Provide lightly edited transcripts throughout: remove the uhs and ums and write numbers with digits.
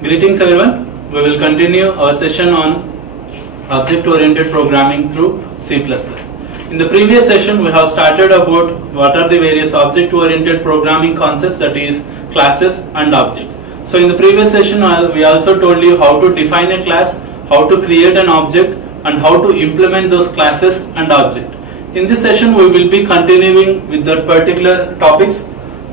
Greetings everyone. We will continue our session on object-oriented programming through C++. In the previous session we have started about what are the various object-oriented programming concepts, that is classes and objects. So in the previous session we also told you how to define a class, how to create an object and how to implement those classes and object. In this session we will be continuing with that particular topics.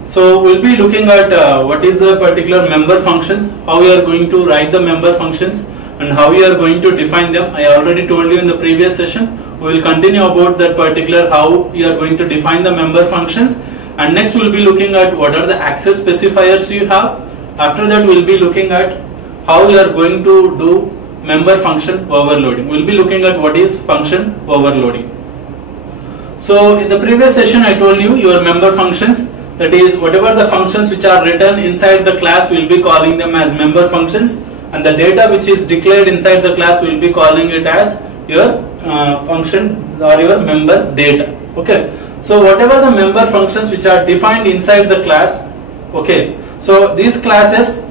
So we'll be looking at what is the particular member functions, how we are going to write the member functions and how we are going to define them. I already told you in the previous session. We will continue about that particular how we are going to define the member functions, and next we'll be looking at what are the access specifiers you have. After that we'll be looking at how we are going to do member function overloading. We'll be looking at what is function overloading. So in the previous session I told you your member functions, that is whatever the functions which are written inside the class we'll be calling them as member functions, and the data which is declared inside the class we'll be calling it as your function or your member data. Okay, so whatever the member functions which are defined inside the class, okay, so these classes,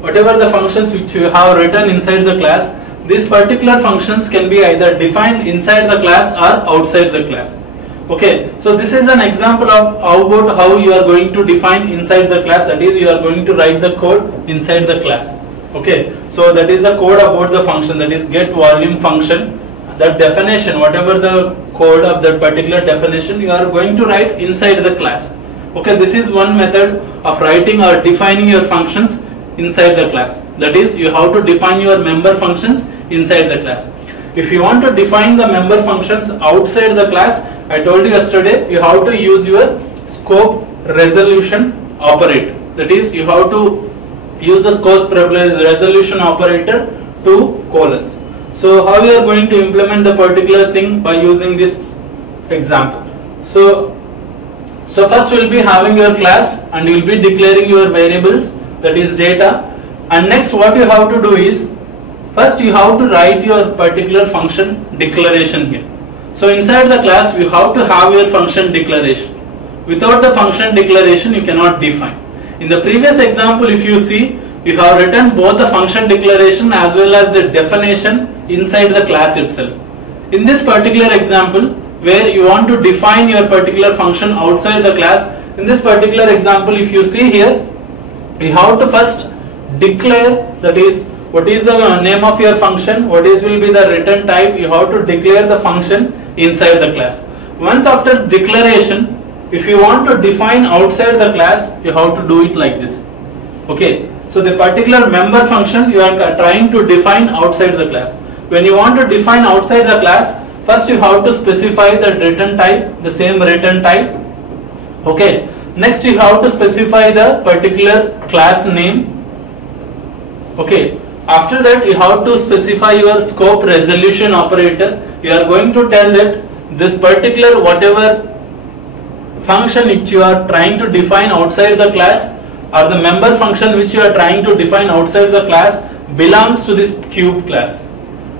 whatever the functions which you have written inside the class, these particular functions can be either defined inside the class or outside the class. Okay, so this is an example of how you are going to define inside the class, that is you are going to write the code inside the class. Okay, so that is the code about the function, that is get volume function. That definition, whatever the code of that particular definition, you are going to write inside the class. Okay, this is one method of writing or defining your functions inside the class. That is, you have to define your member functions inside the class. If you want to define the member functions outside the class, I told you yesterday, you have to use your scope resolution operator. That is, you have to use the scope resolution operator to colons. So how you are going to implement the particular thing by using this example. So first we will be having your class and you will be declaring your variables, that is data, and next what you have to do is, first you have to write your particular function declaration here. So inside the class you have to have your function declaration. Without the function declaration you cannot define. In the previous example if you see, you have written both the function declaration as well as the definition inside the class itself. In this particular example where you want to define your particular function outside the class, in this particular example if you see here, you have to first declare, that is what is the name of your function, what is will be the return type, you have to declare the function inside the class. Once after declaration, if you want to define outside the class, you have to do it like this. Okay, so the particular member function you are trying to define outside the class. When you want to define outside the class, first you have to specify the return type, the same return type. Okay, next you have to specify the particular class name. Okay, after that you have to specify your scope resolution operator. You are going to tell that this particular whatever function which you are trying to define outside the class or the member function which you are trying to define outside the class belongs to this cube class.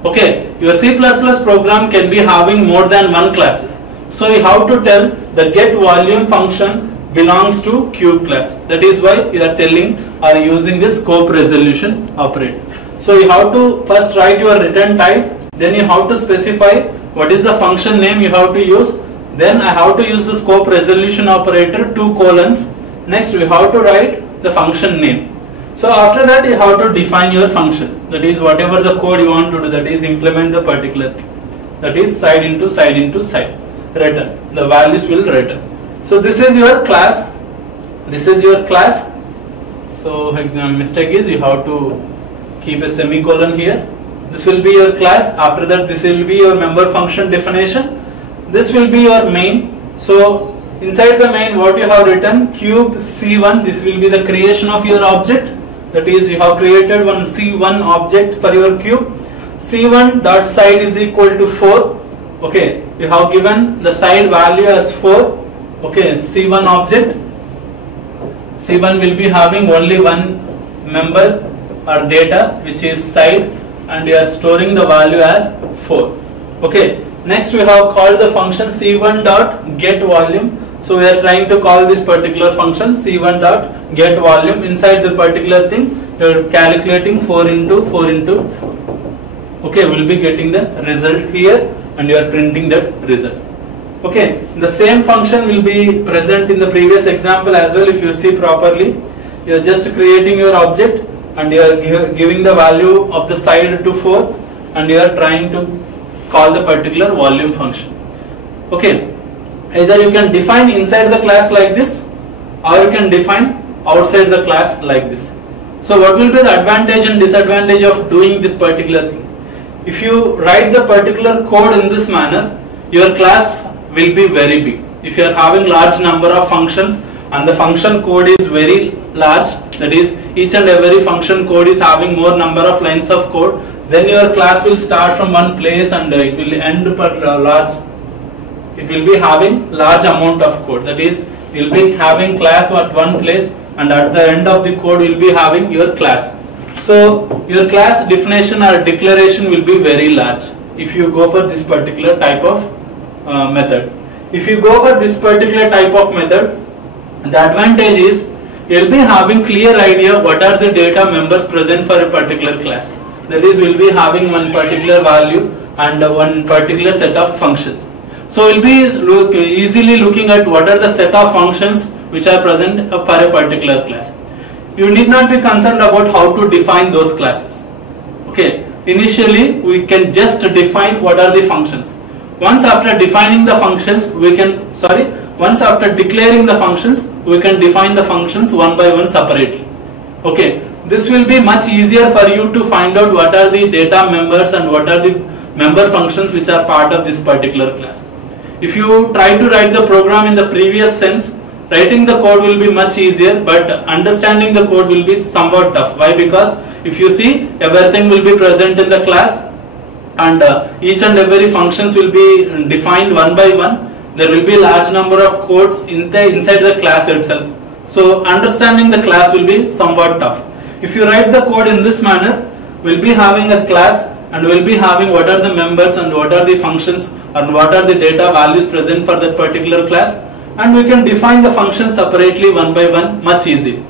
Okay, your C++ program can be having more than one classes. So you have to tell the get volume function belongs to cube class. That is why you are telling or using this scope resolution operator. So you have to first write your return type, then you have to specify what is the function name you have to use, then I have to use the scope resolution operator 2 colons, next we have to write the function name. So after that you have to define your function, that is whatever the code you want to do, that is implement the particular thing, that is side into side into side, return, the values will return. So this is your class, this is your class. So mistake is you have to keep a semicolon here. This will be your class. After that this will be your member function definition. This will be your main. So inside the main what you have written, cube C1, this will be the creation of your object. That is you have created one C1 object for your cube. C1 dot side is equal to 4. Okay, you have given the side value as 4. Okay, C1 object, C1 will be having only one member or data which is side, and you are storing the value as 4. Okay, next we have called the function C1 dot get volume. So we are trying to call this particular function C1 dot get volume. Inside the particular thing, you are calculating 4 into 4 into 4. Okay, we will be getting the result here, and you are printing that result. Okay, the same function will be present in the previous example as well. If you see properly, you are just creating your object and you are giving the value of the side to 4, and you are trying to call the particular volume function. Okay, either you can define inside the class like this, or you can define outside the class like this. So what will be the advantage and disadvantage of doing this particular thing? If you write the particular code in this manner, your class will be very big. If you are having large number of functions and the function code is very large, that is each and every function code is having more number of lines of code, then your class will start from one place and it will end per large. It will be having large amount of code. That is, you will be having class at one place, and at the end of the code you will be having your class. So your class definition or declaration will be very large if you go for this particular type of method. If you go for this particular type of method, the advantage is you will be having clear idea what are the data members present for a particular class. That is, we will be having one particular value and one particular set of functions. So we will be easily looking at what are the set of functions which are present for a particular class. You need not be concerned about how to define those classes. Okay, initially we can just define what are the functions. Once after defining the functions, once after declaring the functions, we can define the functions one by one separately. Okay, this will be much easier for you to find out what are the data members and what are the member functions which are part of this particular class. If you try to write the program in the previous sense, writing the code will be much easier, but understanding the code will be somewhat tough. Why? Because if you see, everything will be present in the class, and each and every functions will be defined one by one. There will be large number of codes inside the class itself. So understanding the class will be somewhat tough. If you write the code in this manner, we'll be having a class and we'll be having what are the members and what are the functions and what are the data values present for that particular class, and we can define the functions separately one by one much easy.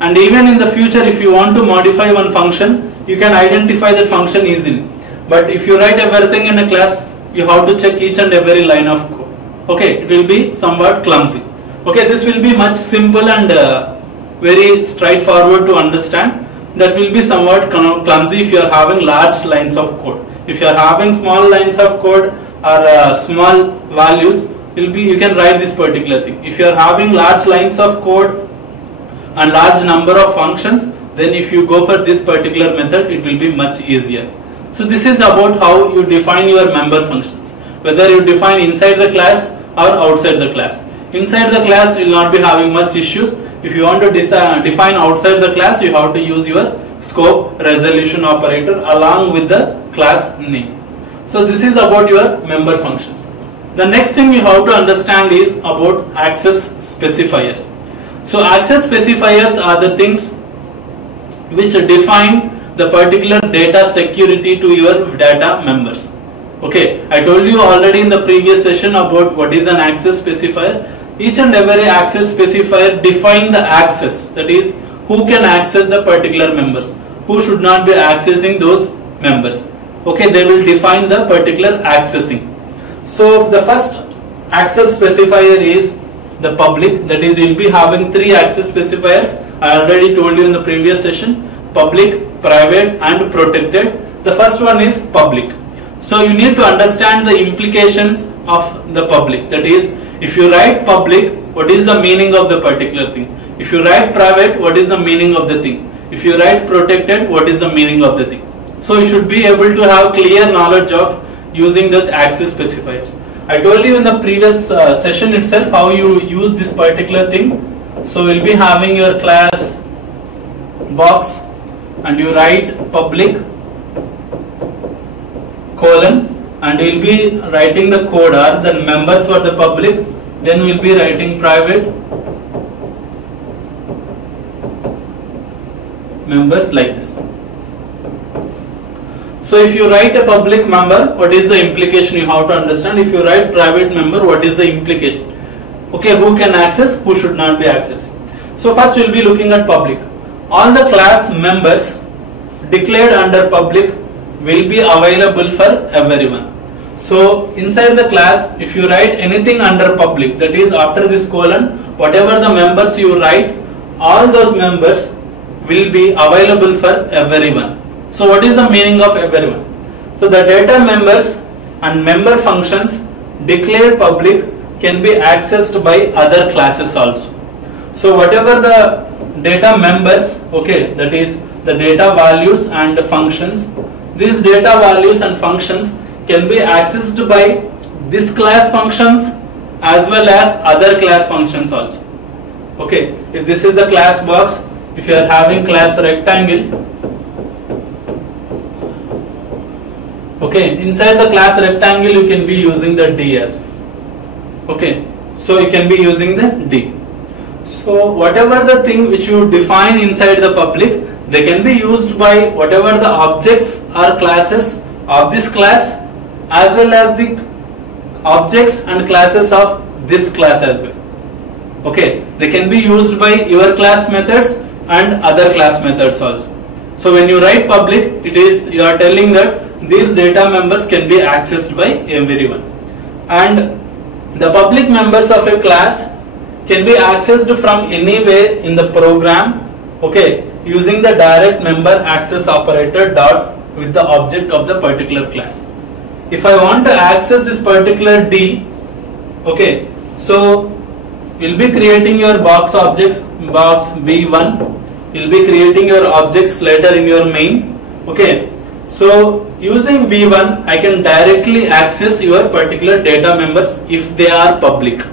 And even in the future, if you want to modify one function, you can identify that function easily. But if you write everything in a class, you have to check each and every line of code. Okay, it will be somewhat clumsy. Okay, this will be much simple and very straightforward to understand. That will be somewhat clumsy if you are having large lines of code. If you are having small lines of code or small values, you can write this particular thing. If you are having large lines of code and large number of functions, then if you go for this particular method, it will be much easier. So this is about how you define your member functions, whether you define inside the class or outside the class. Inside the class you will not be having much issues. If you want to define outside the class, you have to use your scope resolution operator along with the class name. So this is about your member functions. The next thing you have to understand is about access specifiers. So access specifiers are the things which define the particular data security to your data members. Okay, I told you already in the previous session about what is an access specifier. Each and every access specifier define the access, that is, who can access the particular members, who should not be accessing those members. Okay, they will define the particular accessing. So the first access specifier is the public, that is, you will be having three access specifiers. I already told you in the previous session: public, private and protected. The first one is public. So you need to understand the implications of the public, that is, if you write public, what is the meaning of the particular thing? If you write private, what is the meaning of the thing? If you write protected, what is the meaning of the thing? So you should be able to have clear knowledge of using the access specifiers. I told you in the previous session itself how you use this particular thing. So we'll be having your class box and you write public colon, and we will be writing the code are the members for the public, then we will be writing private members like this. So if you write a public member, what is the implication you have to understand? If you write private member, what is the implication? Okay, who can access, who should not be accessing. So first we will be looking at public. All the class members declared under public will be available for everyone. So inside the class, if you write anything under public, that is after this colon, whatever the members you write, all those members will be available for everyone. So what is the meaning of everyone? So the data members and member functions declared public can be accessed by other classes also. So whatever the data members, okay, that is the data values and functions, these data values and functions can be accessed by this class functions as well as other class functions also. Okay, if this is the class box, if you are having class rectangle, okay, inside the class rectangle you can be using the D as well. Okay, so you can be using the D. So whatever the thing which you define inside the public, they can be used by whatever the objects or classes of this class as well as the objects and classes of this class as well. Okay, they can be used by your class methods and other class methods also. So when you write public, it is you are telling that these data members can be accessed by everyone, and the public members of a class can be accessed from anywhere in the program, okay, using the direct member access operator dot with the object of the particular class. If I want to access this particular D, okay, so you'll be creating your box objects, box B1, you'll be creating your objects later in your main, okay. So using B1, I can directly access your particular data members if they are public.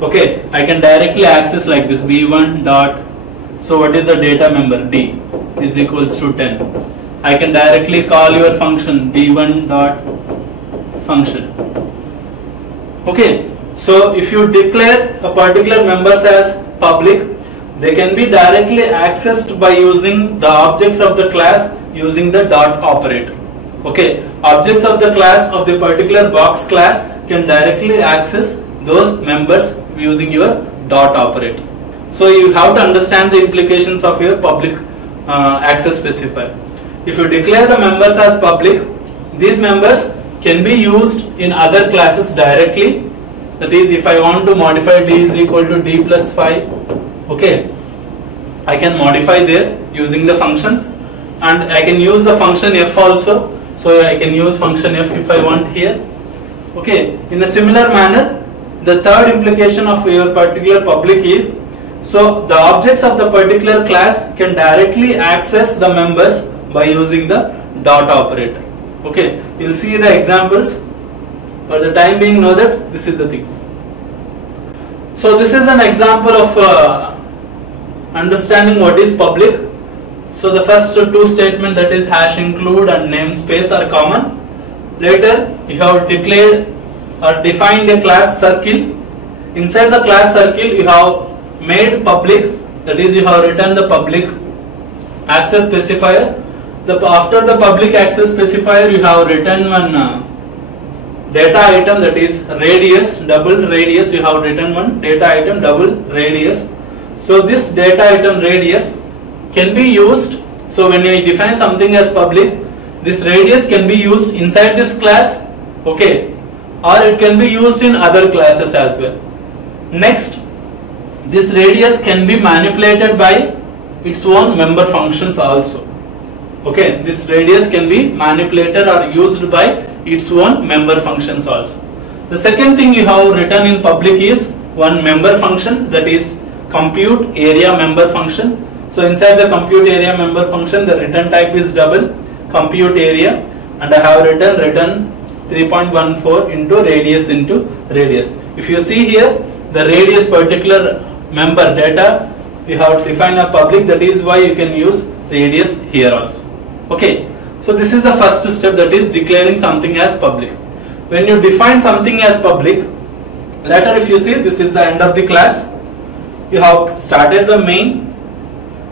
Okay, I can directly access like this B1 dot, so what is the data member? D is equals to 10. I can directly call your function B1 dot function. Okay, so if you declare a particular members as public, they can be directly accessed by using the objects of the class using the dot operator. Okay, objects of the class of the particular box class can directly access those members using your dot operator. So you have to understand the implications of your public access specifier. If you declare the members as public, these members can be used in other classes directly. That is, if I want to modify D is equal to D plus 5, okay, I can modify there using the functions, and I can use the function f also. So I can use function f if I want here. Okay, in a similar manner, the third implication of your particular public is, so the objects of the particular class can directly access the members by using the dot operator. Okay, you'll see the examples. For the time being, know that this is the thing. So this is an example of understanding what is public. So the first two statements, that is hash include and namespace, are common. Later you have declared or defined a class circle. Inside the class circle you have made public, that is you have written the public access specifier. After the public access specifier you have written one data item, that is radius, double radius, you have written one data item double radius. So this data item radius can be used, so when you define something as public, this radius can be used inside this class, okay, or it can be used in other classes as well. Next, this radius can be manipulated by its own member functions also. Okay, this radius can be manipulated or used by its own member functions also. The second thing you have written in public is one member function, that is compute area member function. So inside the compute area member function, the return type is double compute area, and I have written 3.14 into radius. If you see here, the radius particular member data, you have defined a public, that is why you can use radius here also. Okay, so this is the first step, that is declaring something as public. When you define something as public, later if you see, this is the end of the class. You have started the main.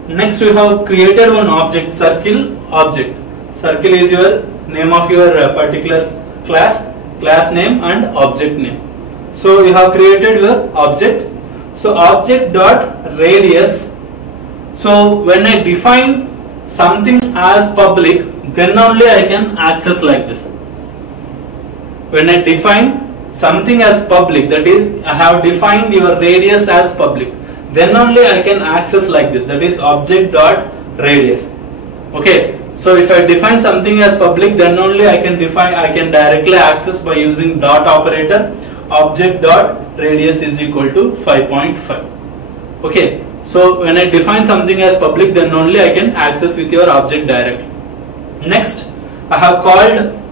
Next you have created one object, circle object. Circle is your name of your particular class name and object name. So you have created your object. So object dot radius. So when I define something as public, then only I can access like this. When I define something as public, that is, I have defined your radius as public, then only I can access like this, that is object dot radius. Okay, so if I define something as public, then only I can directly access by using dot operator. Object dot radius is equal to 5.5. Okay, so when I define something as public, then only I can access with your object directly. Next, I have called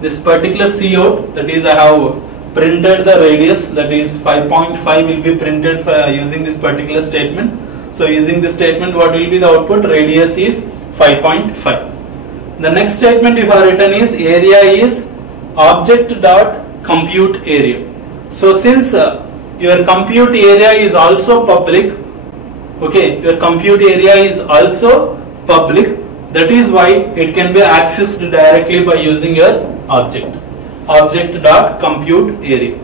this particular cout, that is, I have printed the radius, that is 5.5 will be printed for using this particular statement. So using this statement, what will be the output? Radius is 5.5. The next statement you have written is area is object dot compute area. So since your compute area is also public, okay, your compute area is also public, that is why it can be accessed directly by using your object dot compute area.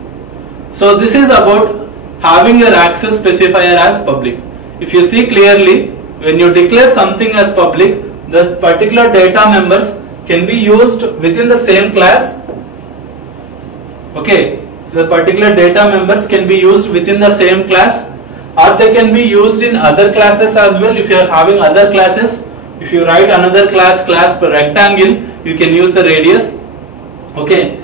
So this is about having your access specifier as public. If you see clearly, when you declare something as public, the particular data members can be used within the same class. Okay, the particular data members can be used within the same class, or they can be used in other classes as well. If you are having other classes, if you write another class per rectangle, you can use the radius. Okay,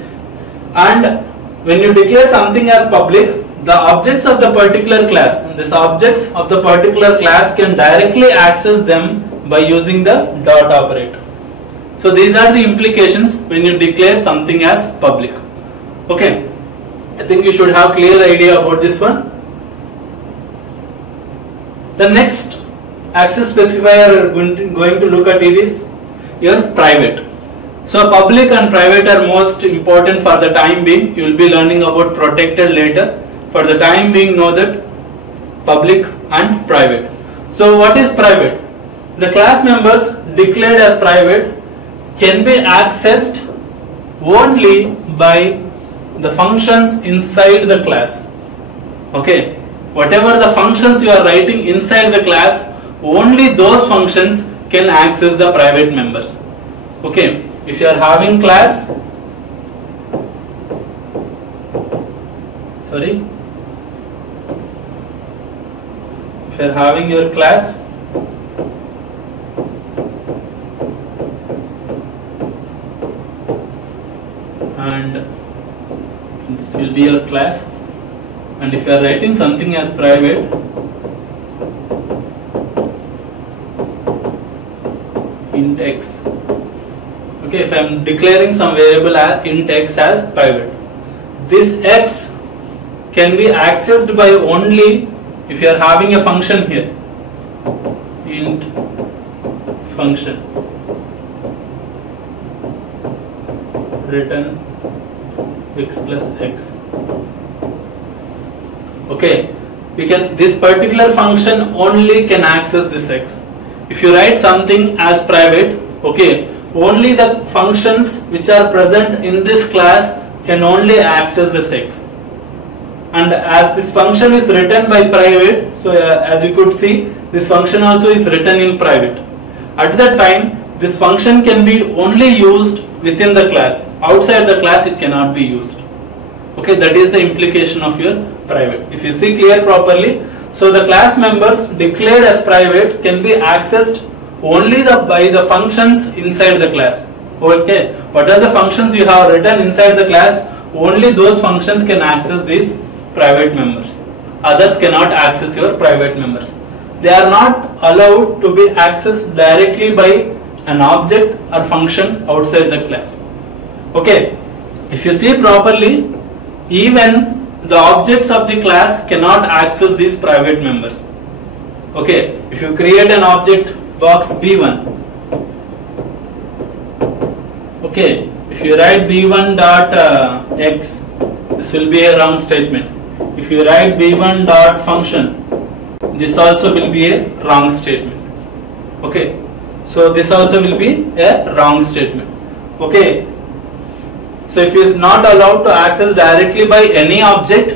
and when you declare something as public, the objects of the particular class, these objects of the particular class can directly access them by using the dot operator. So these are the implications when you declare something as public. Okay, I think you should have clear idea about this one. The next access specifier we are going to look at it is your private. So public and private are most important for the time being. You will be learning about protected later. For the time being, know that public and private. So what is private? The class members declared as private can be accessed only by the functions inside the class. Okay, whatever the functions you are writing inside the class, only those functions can access the private members. Okay, if you are having class, if you are having your class and this will be your class, and if you are writing something as private, int x. Okay, if I am declaring some variable as int x as private, this x can be accessed by only if you are having a function here, int function return x plus x. Okay, we can, this particular function only can access this x. If you write something as private, okay, only the functions which are present in this class can only access this x. And as this function is written by private, so as you could see, this function also is written in private. At that time, this function can be only used within the class. Outside the class, it cannot be used. Okay, that is the implication of your private. If you see clear properly, so the class members declared as private can be accessed only by the functions inside the class. Okay, what are the functions you have written inside the class? Only those functions can access these private members. Others cannot access your private members. They are not allowed to be accessed directly by an object or function outside the class. Okay, if you see properly, even the objects of the class cannot access these private members. Okay, if you create an object box b1, okay, if you write b1 dot x, this will be a wrong statement. If you write b1 dot function, this also will be a wrong statement. Okay, so this also will be a wrong statement. Okay, So if he is not allowed to access directly by any object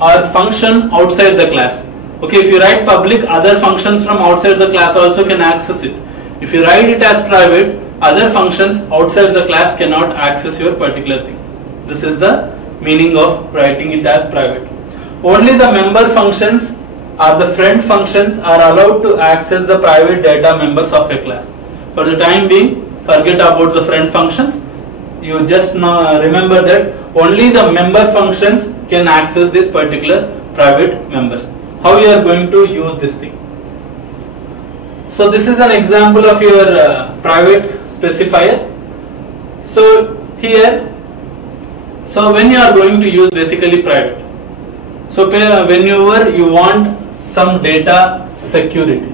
or function outside the class. Okay, if you write public, other functions from outside the class also can access it. If you write it as private, other functions outside the class cannot access your particular thing. This is the meaning of writing it as private. Only the member functions or the friend functions are allowed to access the private data members of a class. For the time being, forget about the friend functions. You just remember that only the member functions can access this particular private members. How you are going to use this thing? So this is an example of your private specifier. So here, so when you are going to use basically private. So whenever you want some data security.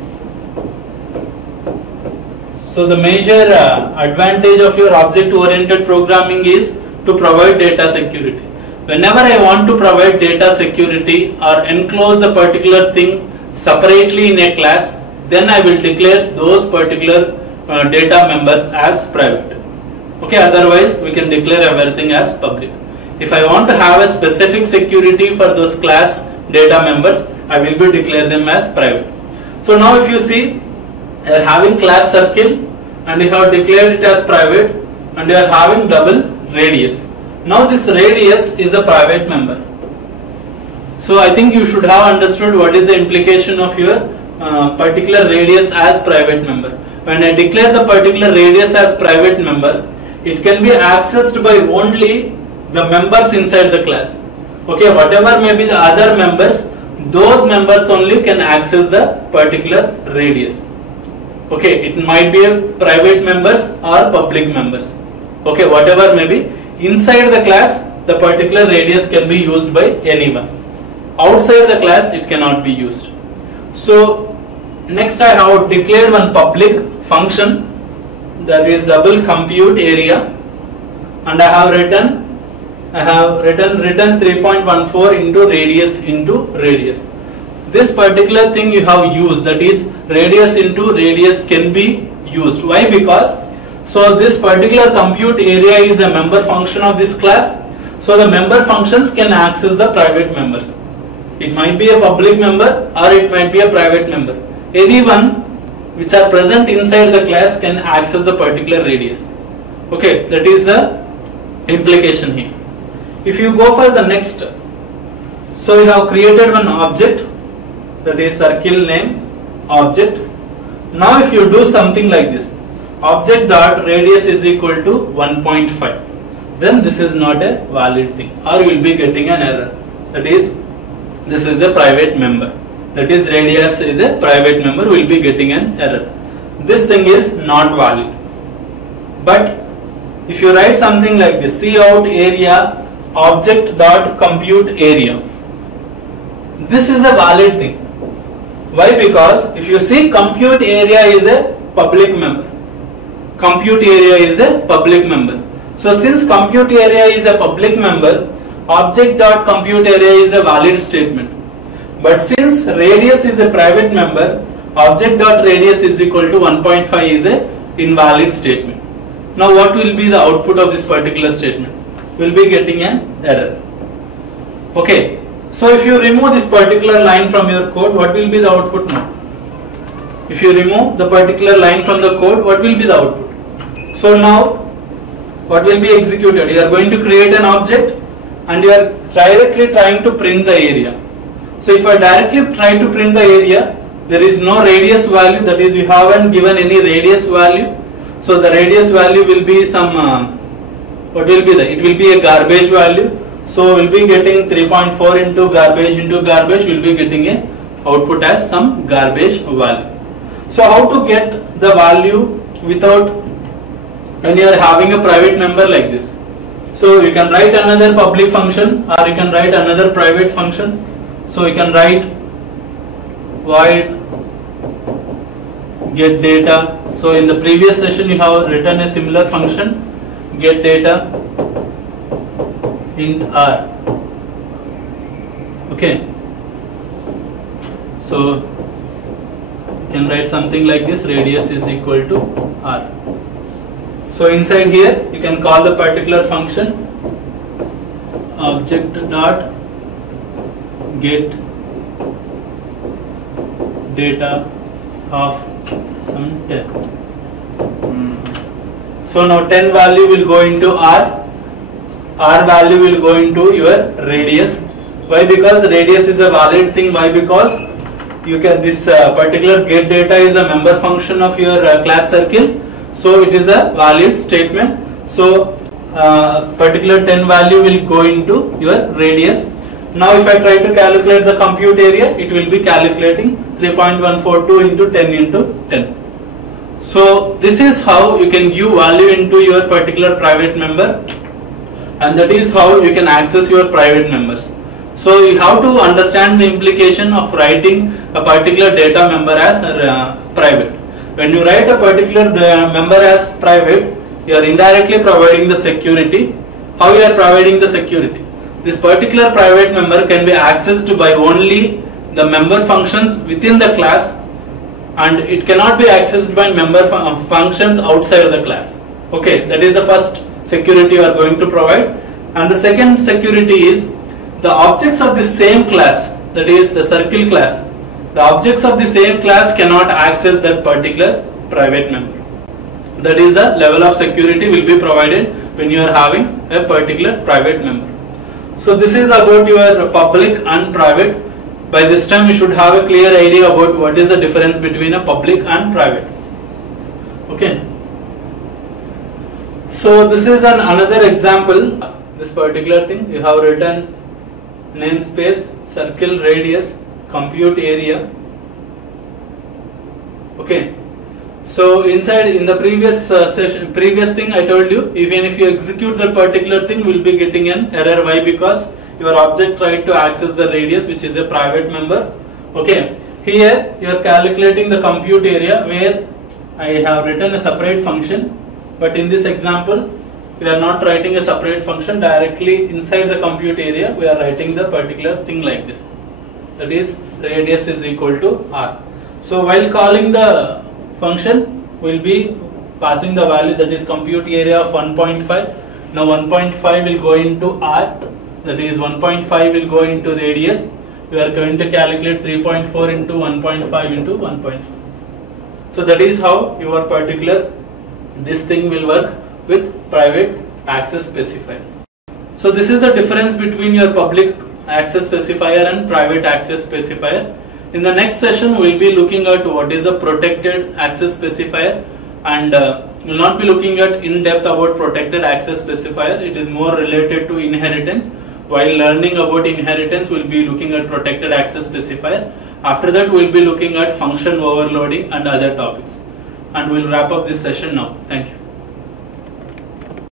So the major advantage of your object-oriented programming is to provide data security. Whenever I want to provide data security or enclose the particular thing separately in a class, then I will declare those particular data members as private. Okay, otherwise we can declare everything as public. If I want to have a specific security for those class data members, I will be declare them as private. So now if you see, you are having class circle and you have declared it as private, and you are having double radius. Now this radius is a private member. So I think you should have understood what is the implication of your particular radius as private member. When I declare the particular radius as private member, it can be accessed by only the members inside the class. Okay, whatever may be the other members, those members only can access the particular radius. Okay, it might be a private members or public members. Okay, whatever may be. Inside the class, the particular radius can be used by anyone. Outside the class, it cannot be used. So next I have declared one public function, that is double compute area, and I have written 3.14 into radius. This particular thing you have used, that is radius into radius, can be used. Why? Because so this particular compute area is a member function of this class. So the member functions can access the private members. It might be a public member or it might be a private member. Anyone which are present inside the class can access the particular radius. Okay, that is the implication here. If you go for the next, so you have created one object, that is circle name object. Now if you do something like this, object dot radius is equal to 1.5, then this is not a valid thing, or you will be getting an error. That is, this is a private member. That is, radius is a private member, will be getting an error. This thing is not valid. But if you write something like this, cout area object dot compute area, this is a valid thing. Why? Because if you see, compute area is a public member. Compute area is a public member. So since compute area is a public member, object dot compute area is a valid statement. But since radius is a private member, object dot radius is equal to 1.5 is a invalid statement. Now what will be the output of this particular statement? We will be getting an error. Okay. So if you remove this particular line from your code, what will be the output now? If you remove the particular line from the code, what will be the output? So now what will be executed? You are going to create an object and you are directly trying to print the area. So if I directly try to print the area, there is no radius value, that is, you haven't given any radius value. So the radius value will be some, what will be it will be a garbage value. So we'll be getting 3.4 into garbage, we'll be getting a output as some garbage value. So how to get the value without, when you are having a private member like this? So you can write another public function or you can write another private function. So you can write void get data. So in the previous session you have written a similar function, get data int r. Okay, so you can write something like this, radius is equal to r. So inside here you can call the particular function object dot get data of some 10. So now 10 value will go into R value will go into your radius. Why? Because radius is a valid thing. Why? Because you can this particular get data is a member function of your class circle, so it is a valid statement. So particular 10 value will go into your radius. Now if I try to calculate the compute area, it will be calculating 3.142 into 10 into 10. So this is how you can give value into your particular private member, and that is how you can access your private members. So you have to understand the implication of writing a particular data member as private. When you write a particular member as private, you are indirectly providing the security. How you are providing the security? This particular private member can be accessed by only the member functions within the class, and it cannot be accessed by member functions outside the class. Okay, that is the first security you are going to provide. And the second security is the objects of the same class, that is the circle class. The objects of the same class cannot access that particular private member. That is the level of security will be provided when you are having a particular private member. So this is about your public and private. By this time you should have a clear idea about what is the difference between a public and private. Okay. So this is another example. This particular thing you have written namespace, circle radius, compute area. Okay. So inside in the previous previous thing I told you, even if you execute that particular thing, we will be getting an error. Why? Because your object tried to access the radius, which is a private member. Okay. Here you are calculating the compute area where I have written a separate function, but in this example we are not writing a separate function. Directly inside the compute area we are writing the particular thing like this. That is radius is equal to R. So while calling the function, we will be passing the value, that is compute area of 1.5. Now 1.5 will go into R, that is 1.5 will go into radius. We are going to calculate 3.4 into 1.5 into 1.5. So that is how your particular this thing will work with private access specifier. So this is the difference between your public access specifier and private access specifier. In the next session we will be looking at what is a protected access specifier, and we will not be looking at in depth about protected access specifier. It is more related to inheritance. While learning about inheritance we will be looking at protected access specifier. After that we will be looking at function overloading and other topics, and we will wrap up this session now. Thank you.